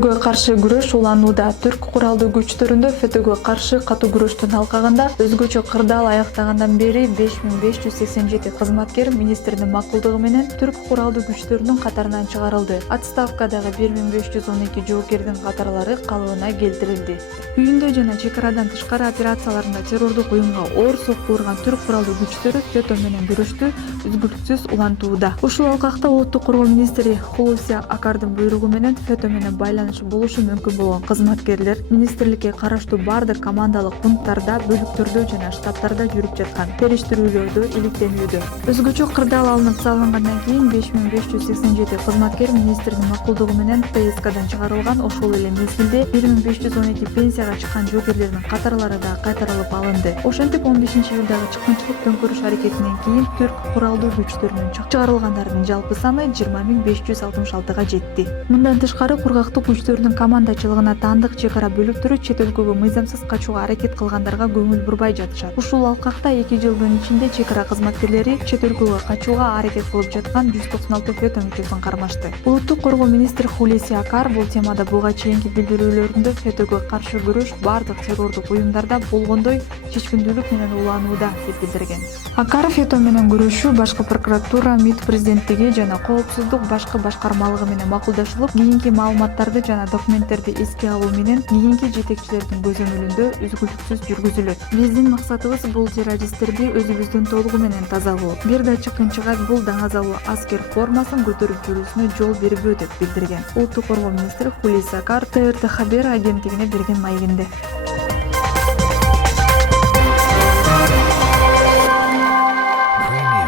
ФТГ каршы күрөш уланууда. Түрк куралдуу күчтөрүндө ФТГ каршы катуу күрөштүн алкагында өзгөчө кырдаал аяктагандан бери 5587 кызматкер министрдин макулдугу менен түрк куралдуу күчтөрүнүн катарынан чыгарылды. Отставкадагы 1512 жоокердин катарлары калыбына келтирилди. Үйүндө жана чек арадан тышкары операцияларында террордук уюмга оор сокку урган түрк куралдуу күчтөрү ФТО менен күрөштү үзгүлтүксүз улантууда. Ушул алкакта улуттук коргоо министри Хулуси Акардын буйругу менен ФТО менен байланышы болушу мүмкүн болгон кызматкерлер министрликке караштуу бардык командалык пункттарда, бөлүктөрдө жана штабтарда жүрүп жаткан териштирүүлөрдө иликтенүүдө. Өзгөчө кырдаал алынып салынгандан кийин 5587 кызматкер министрдин макулдугу менен ТСКдан чыгарылган. Ошол эле мезгилде 1512 пенсияга чыккан жоокерлердин катарлары да кайтарылып алынды. Ошентип 15-июлдагы чыккынчылык төңкөрүш аракетинен кийин түрк куралдуу күчтөрүнүн чыгарылгандардын жалпы саны 20566 жетти. Мындан тышкары кургактык күчтөрүнүн командачылыгына таандык чек ара бөлүктөрү чет өлкөгө мыйзамсыз качууга аракет кылгандарга көңүл бурбай жатышат. Ушул алкакта 2 жылдын ичинде чек ара кызматкерлери чет өлкөгө качууга аракет кылып жаткан 196 ФТО мүчөсүн кармашты. Улуттук коргоо министри Хулуси Акар бул темада буга чейинки билдирүүлөрүндө ФТОга каршы күрөш бардык террордук уюмдарда болгондой чечкиндүүлүк менен уланууда деп билдирген. Акар ФТО менен күрөшүү башкы прокуратура, МИД президенттиги жана коопсуздук башкы башкармалыгы менен макулдашылып, кийинки маалыматтарды жана документтерди эске алуу менен кийинки жетекчилердин көзөмөлүндө үзгүлтүксүз жүргүзүлөт. Биздин максатыбыз бул террористтерди өзүбүздүн толугу менен тазалоо. Бир да чыккынчыга бул даңазалуу аскер формасын көтөрүп жүрүүсүнө жол бербөө деп билдирген улуттук коргоо министри Хулуси Акар ТРТ Хабер агенттигине берген маегинде.